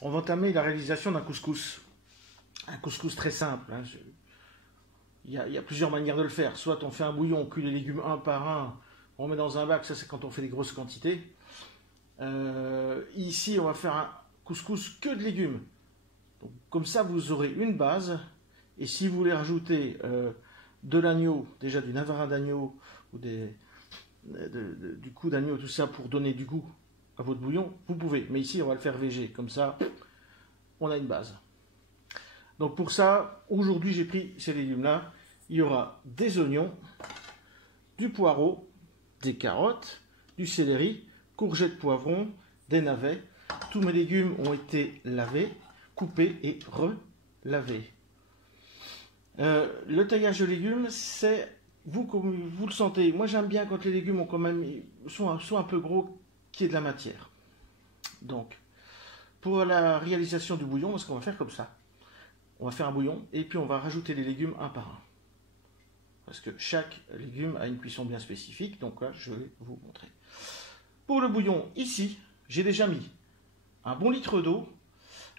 on va entamer la réalisation d'un couscous. Un couscous très simple. Hein. Il y a plusieurs manières de le faire. Soit on fait un bouillon, on cuit les légumes un par un, on met dans un bac, ça c'est quand on fait des grosses quantités. Ici, on va faire un couscous que de légumes. Donc, comme ça, vous aurez une base. Et si vous voulez rajouter de l'agneau, déjà du navarin d'agneau ou du cou d'agneau, tout ça pour donner du goût à votre bouillon, vous pouvez. Mais ici, on va le faire végé. Comme ça, on a une base. Donc pour ça, aujourd'hui, j'ai pris ces légumes-là. Il y aura des oignons, du poireau, des carottes, du céleri, courgettes, poivrons, des navets. Tous mes légumes ont été lavés, coupés et relavés. Le taillage de légumes, c'est vous comme vous le sentez. Moi, j'aime bien quand les légumes ont quand même sont un peu gros, qu'il y ait de la matière. Donc, pour la réalisation du bouillon, ce qu'on va faire comme ça. On va faire un bouillon et puis on va rajouter les légumes un par un. Parce que chaque légume a une cuisson bien spécifique. Donc là, je vais vous montrer. Pour le bouillon, ici, j'ai déjà mis un bon litre d'eau,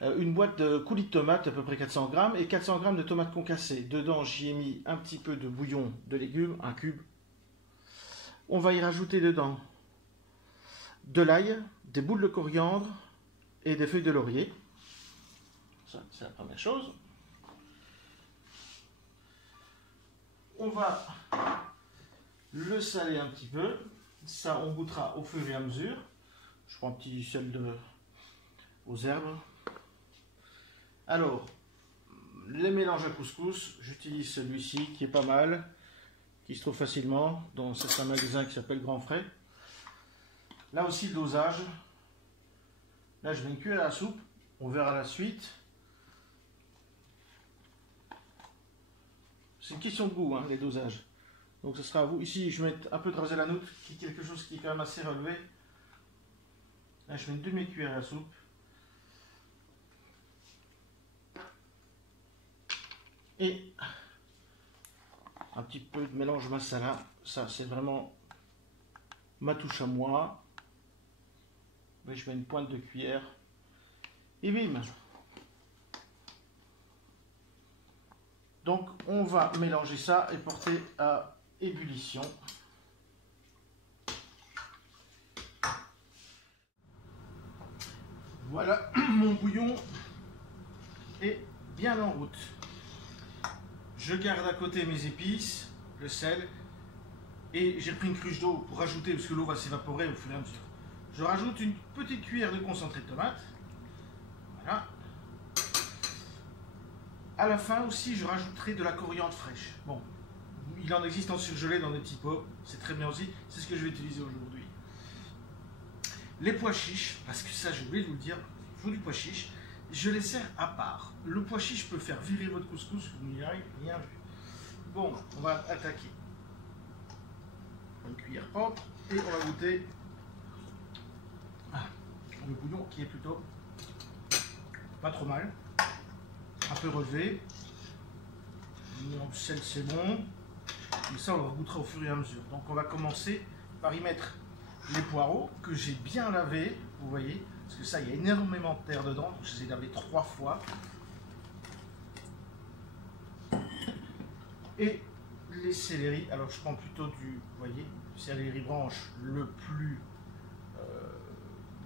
une boîte de coulis de tomates, à peu près 400 grammes, et 400 grammes de tomates concassées. Dedans, j'y ai mis un petit peu de bouillon de légumes, un cube. On va y rajouter dedans de l'ail, des boules de coriandre et des feuilles de laurier. Ça, c'est la première chose. On va le saler un petit peu. Ça, on goûtera au fur et à mesure. Je prends un petit sel aux herbes. Alors, les mélanges à couscous, j'utilise celui-ci qui est pas mal, qui se trouve facilement dans certains magasins qui s'appelle Grand Frais. Là aussi, le dosage. Là, je mets une cuillère à la soupe. On verra la suite. C'est une question de goût, hein, les dosages. Donc ce sera à vous. Ici, je vais mettre un peu de ras el hanout, qui est quelque chose qui est quand même assez relevé. Là, je mets une demi-cuillère à la soupe. Et un petit peu de mélange masala. Ça, c'est vraiment ma touche à moi. Mais je mets une pointe de cuillère. Et bim! Donc on va mélanger ça et porter à ébullition. Voilà, mon bouillon est bien en route. Je garde à côté mes épices, le sel, et j'ai pris une cruche d'eau pour rajouter, parce que l'eau va s'évaporer au fur et à mesure. Je rajoute une petite cuillère de concentré de tomate. Voilà. À la fin aussi, je rajouterai de la coriandre fraîche. Bon, il en existe en surgelé dans des petits pots, c'est très bien aussi, c'est ce que je vais utiliser aujourd'hui. Les pois chiches, parce que ça j'ai oublié de vous le dire, il faut du pois chiche, je les sers à part. Le pois chiche peut faire virer votre couscous, vous n'y avez rien vu. Bon, on va attaquer. Une cuillère propre, et on va goûter le bouillon qui est plutôt pas trop mal. Un peu relevé. Le sel c'est bon. Mais ça on le goûtera au fur et à mesure. Donc on va commencer par y mettre les poireaux que j'ai bien lavés. Vous voyez, parce que ça il y a énormément de terre dedans. Donc je les ai lavés 3 fois. Et les céleris. Alors je prends plutôt du, vous voyez, du céleri branche le plus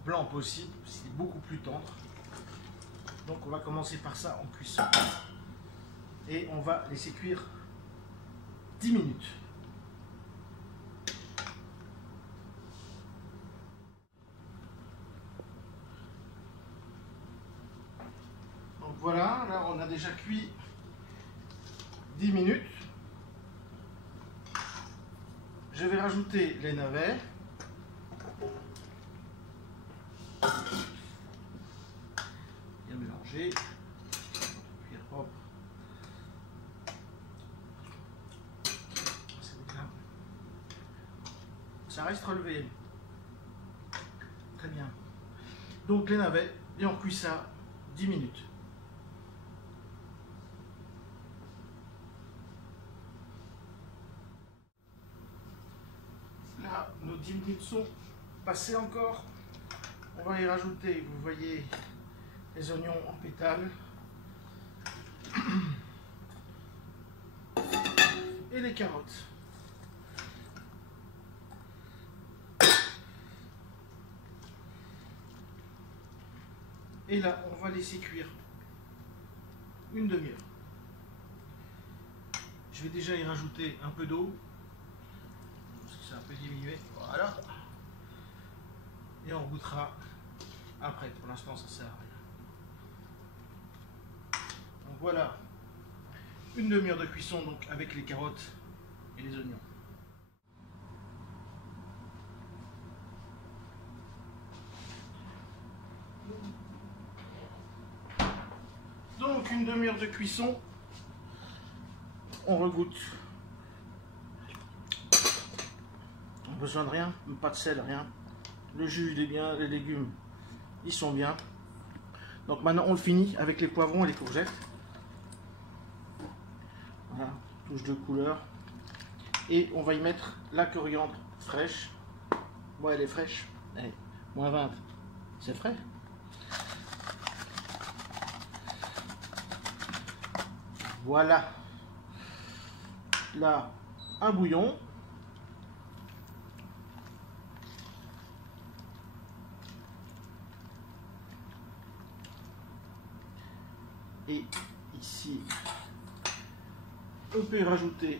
blanc possible. C'est beaucoup plus tendre. Donc on va commencer par ça en cuisson. Et on va laisser cuire 10 minutes. Donc voilà, là on a déjà cuit 10 minutes. Je vais rajouter les navets. Bien mélanger. Cuire propre. Ça reste relevé. Très bien. Donc les navets, et on cuit ça 10 minutes. Là, nos 10 minutes sont passées encore. On va y rajouter, vous voyez, les oignons en pétales et les carottes. Et là, on va laisser cuire une demi-heure. Je vais déjà y rajouter un peu d'eau, parce que c'est un peu diminué. Voilà. Et on goûtera après. Pour l'instant, ça sert à rien. Donc voilà, une demi-heure de cuisson donc avec les carottes et les oignons. Donc une demi-heure de cuisson, on regoute. On n'a besoin de rien, pas de sel, rien. Le jus il est bien, les légumes ils sont bien. Donc maintenant on le finit avec les poivrons et les courgettes. Voilà, touche de couleur. Et on va y mettre la coriandre fraîche. Bon, elle est fraîche. Allez, moins 20, c'est frais. Voilà. Là, un bouillon. Et ici, on peut y rajouter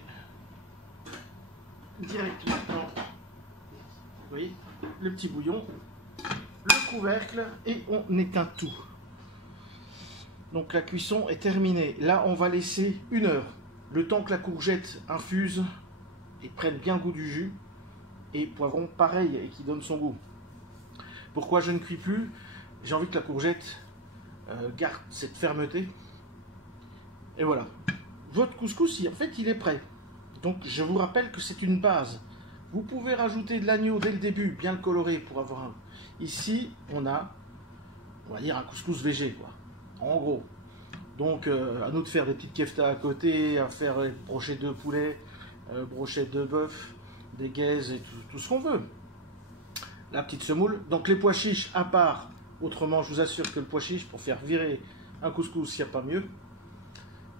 directement, vous voyez, le petit bouillon, le couvercle et on éteint tout. Donc la cuisson est terminée. Là, on va laisser 1 heure, le temps que la courgette infuse et prenne bien goût du jus. Et poivron, pareil, et qui donne son goût. Pourquoi je ne cuis plus? J'ai envie que la courgette garde cette fermeté. Et voilà. Votre couscous, en fait, il est prêt. Donc, je vous rappelle que c'est une base. Vous pouvez rajouter de l'agneau dès le début, bien le colorer pour avoir un... Ici, on va dire un couscous végé, quoi. En gros. Donc, à nous de faire des petites keftas à côté, à faire des brochettes de poulet, brochettes de bœuf, des guèzes et tout ce qu'on veut. La petite semoule. Donc, les pois chiches à part. Autrement, je vous assure que le pois chiche, pour faire virer un couscous, il n'y a pas mieux.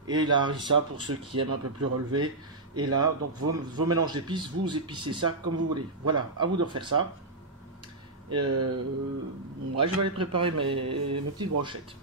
Et la harissa, pour ceux qui aiment un peu plus relevé. Et là, donc vos mélanges d'épices, vous épicez ça comme vous voulez. Voilà, à vous de refaire ça. Moi, je vais aller préparer mes petites brochettes.